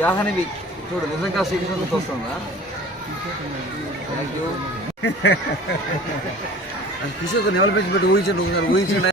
జాహ్నవి చూడు నిజంగా శ్రీకృష్ణ గుర్తొస్తుందా? Thank you. కిషోర్ నెవల పెట్టి ఊహించండి.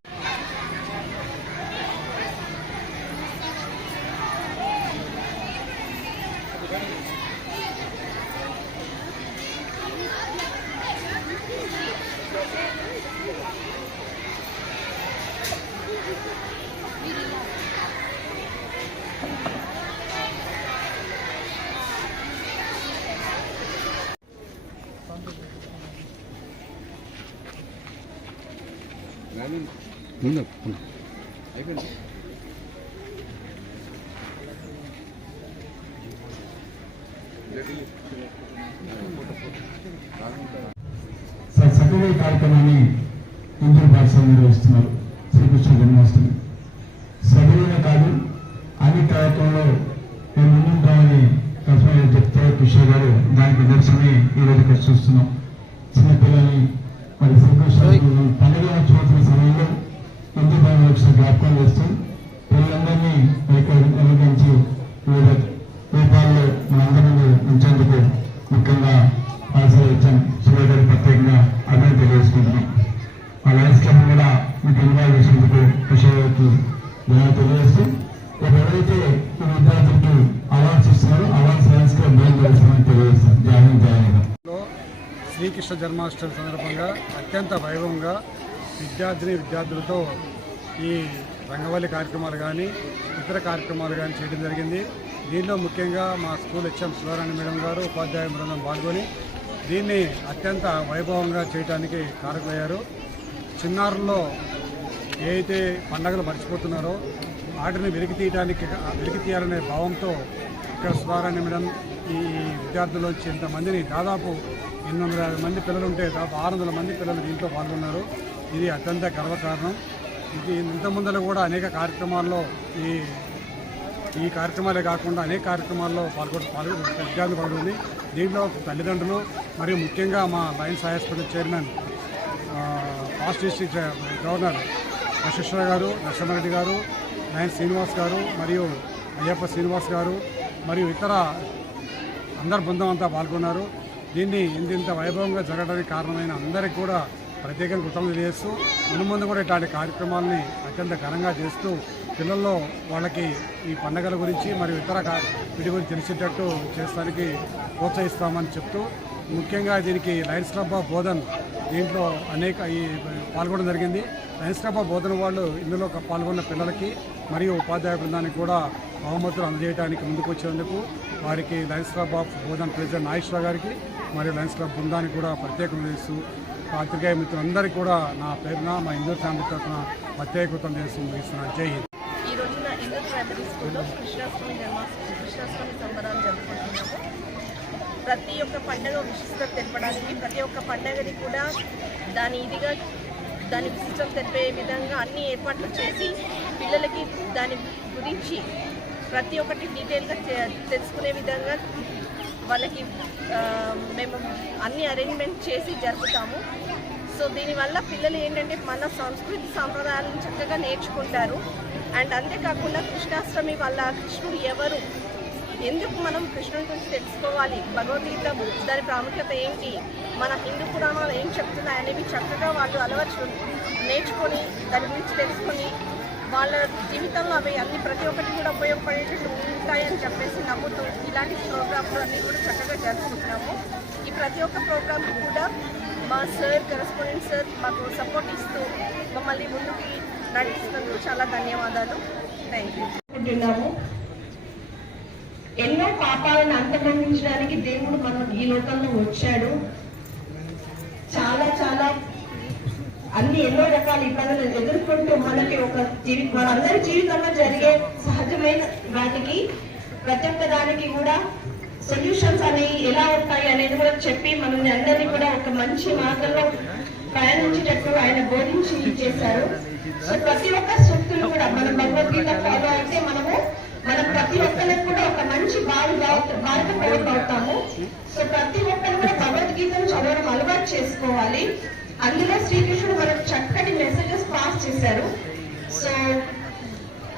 సభ్యుల కార్యక్రమాన్ని ఇందూరు పాఠశాల నిర్వహిస్తున్నారు. శ్రీకృష్ణ జన్మాష్టమి సభ్యులనే కాదు అన్ని కార్యక్రమంలో మేము ముందుంటామని కృష్ణ చెప్తే కిషోర్ గారు దానికి నిదర్శనమే ఈరోజు ఇక్కడ చూస్తున్నాం. చిన్నపిల్లల్ని మరి శ్రీకృష్ణ పండుగ చూసిన సమయంలో హిందూ ధర్మంలో వచ్చిన జ్ఞాపకం చేస్తూ పిల్లలందరినీ వెలిగించి వివిధ రూపాల్లో మనందరూ ఉంచేందుకు ముఖ్యంగా పాఠశాల ఇచ్చాం. సురేష్ గారి ప్రత్యేకంగా అభివృద్ధి తెలియజేసుకుంటున్నాం. ఆ లయన్స్ క్లబ్ కూడా మీకు ఇన్వాల్వ్ చేసేందుకు కిషోర్కి తెలియజేస్తూ ఎవరైతే ఈ విద్యార్థులకు అవార్డ్స్ ఇస్తున్నారో అవార్డ్స్ లయన్స్ క్లబ్ తెలియజేస్తామని తెలియజేస్తాం. జయ శ్రీకృష్ణ జన్మాష్టమి సందర్భంగా అత్యంత వైభవంగా విద్యార్థులతో ఈ రంగవల్లి కార్యక్రమాలు కానీ ఇతర కార్యక్రమాలు కానీ చేయడం జరిగింది. దీనిలో ముఖ్యంగా మా స్కూల్ హెచ్ఎం సుధారాణి మేడం గారు ఉపాధ్యాయ బృందం పాల్గొని దీన్ని అత్యంత వైభవంగా చేయడానికి కారకులయ్యారు. చిన్నారుల్లో ఏ అయితే పండగలు మర్చిపోతున్నారో వాటిని వెలికి తీయాలనే భావంతో ఇక్కడ సుధారాణి మేడం ఈ విద్యార్థుల్లోంచి ఇంతమందిని దాదాపు 850 మంది పిల్లలు ఉంటే దాదాపు 600 మంది పిల్లలు దీంట్లో పాల్గొన్నారు. ఇది అత్యంత గర్వకారణం. ఇంత ముందర కూడా అనేక కార్యక్రమాల్లో ఈ కార్యక్రమాలే కాకుండా అనేక కార్యక్రమాల్లో విద్యార్థులు పాల్గొని దీంట్లో తల్లిదండ్రులు మరియు ముఖ్యంగా మా Lions hospital chairman past district governor Vashishtha garu, Narasimha Reddy గారు, లయన్స్ శ్రీనివాస్ గారు మరియు అయ్యప్ప శ్రీనివాస్ గారు మరియు ఇతర అందరి బృందం అంతా పాల్గొన్నారు. దీన్ని ఇంత వైభవంగా జరగడానికి కారణమైన అందరికీ కూడా ప్రత్యేకంగా కృతజ్ఞతలు చేస్తూ ముందు కూడా ఇట్లాంటి కార్యక్రమాలని అత్యంత ఘనంగా చేస్తూ పిల్లల్లో వాళ్ళకి ఈ పండుగల గురించి మరియు ఇతర వీటి గురించి తెలిసేటట్టు చేస్తానికి ప్రోత్సహిస్తామని చెప్తూ ముఖ్యంగా దీనికి లయన్స్ క్లబ్ ఆఫ్ బోధన్ దీంట్లో పాల్గొనడం జరిగింది. లయన్స్ క్లబ్ ఆఫ్ బోధన్ వాళ్ళు ఇందులో పాల్గొన్న పిల్లలకి మరియు ఉపాధ్యాయ బృందానికి కూడా బహుమతులు అందజేయడానికి ముందుకు వచ్చేందుకు వారికి Lions club of Bodhan president Nageswara గారికి మరియు లయన్స్ క్లబ్ బృందానికి కూడా ప్రత్యేకంగా చేస్తూ పాత్రికేయ మిత్రులందరికీ కూడా నా పేరున మా ఇందూరు ఫ్యామిలీ తరఫున ప్రత్యేక కృతజ్ఞతలు చేస్తూ ముగిస్తున్నాను. జై హింద్. ఈ రోజున ఇందూరు ప్రైమరీ స్కూల్లో కృష్ణాష్టమి సంబరాలు జరుపుకుంటున్నాము. ప్రతి ఒక్క పండుగ విశిష్టత తెలపడానికి ప్రతి ఒక్క పండుగని కూడా దాని విశిష్టత తెలిపే విధంగా అన్ని ఏర్పాట్లు చేసి పిల్లలకి దాని గురించి ప్రతి ఒక్కటి డీటెయిల్గా తెలుసుకునే విధంగా వాళ్ళకి మేము అన్ని అరేంజ్మెంట్ చేసి జరుపుతాము. సో దీనివల్ల పిల్లలు ఏంటంటే మన సంస్కృతి సాంప్రదాయాలను చక్కగా నేర్చుకుంటారు. అండ్ అంతేకాకుండా కృష్ణాష్టమి వల్ల కృష్ణుడు ఎవరు, ఎందుకు మనం కృష్ణుడి గురించి తెలుసుకోవాలి, భగవద్గీత దాని ప్రాముఖ్యత ఏంటి, మన హిందూ పురాణాలు ఏం చెప్తున్నాయి అనేవి చక్కగా వాళ్ళు నేర్చుకొని దాని గురించి తెలుసుకొని వాళ్ళ జీవితంలో అవి అన్ని ప్రతి ఒక్కటి కూడా ఉపయోగపడేటట్టు ఉంటాయని చెప్పేసి నమ్ముతూ ఇలాంటి ప్రోగ్రాంలు అన్నీ కూడా చక్కగా జరుపుకుంటున్నాము. ఈ ప్రతి ఒక్క ప్రోగ్రాంకి కూడా మా సార్ కరెస్పాండెంట్ సార్ మాకు సపోర్ట్ ఇస్తూ మమ్మల్ని ముందుకి నడిపిస్తున్నందుకు చాలా ధన్యవాదాలు. Thank you. ఎన్నో పాపాలను అంతమొందించడానికి దేవుడు మనం ఈ లోకంలో వచ్చాడు. చాలా చాలా ఎన్నో రకాల ఇబ్బందులు ఎదుర్కొంటూ మనకి మనందరి జీవితంలో జరిగే సహజమైన వాటికి ప్రతి ఒక్క దానికి కూడా సొల్యూషన్స్ అనేవి ఎలా ఉంటాయి అనేది కూడా చెప్పి మనల్ని అందరినీ కూడా ఒక మంచి మార్గంలో ప్రయాణించేటట్టు ఆయన బోధించి చేశారు. సో ప్రతి ఒక్క సూక్తులు కూడా మనం భగవద్గీత ఫాలో అయితే మనం ప్రతి ఒక్కరికి కూడా ఒక మంచి భారత పౌరులు అవుతాము. సో ప్రతి ఒక్కరు కూడా భగవద్గీతను చదవడం అలవాటు చేసుకోవాలి. అందులో శ్రీకృష్ణుడు మనకు చక్కటి మెసేజెస్ పాస్ చేశారు. సో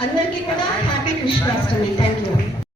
అందరికీ కూడా హ్యాపీ కృష్ణాష్టమి. Thank you.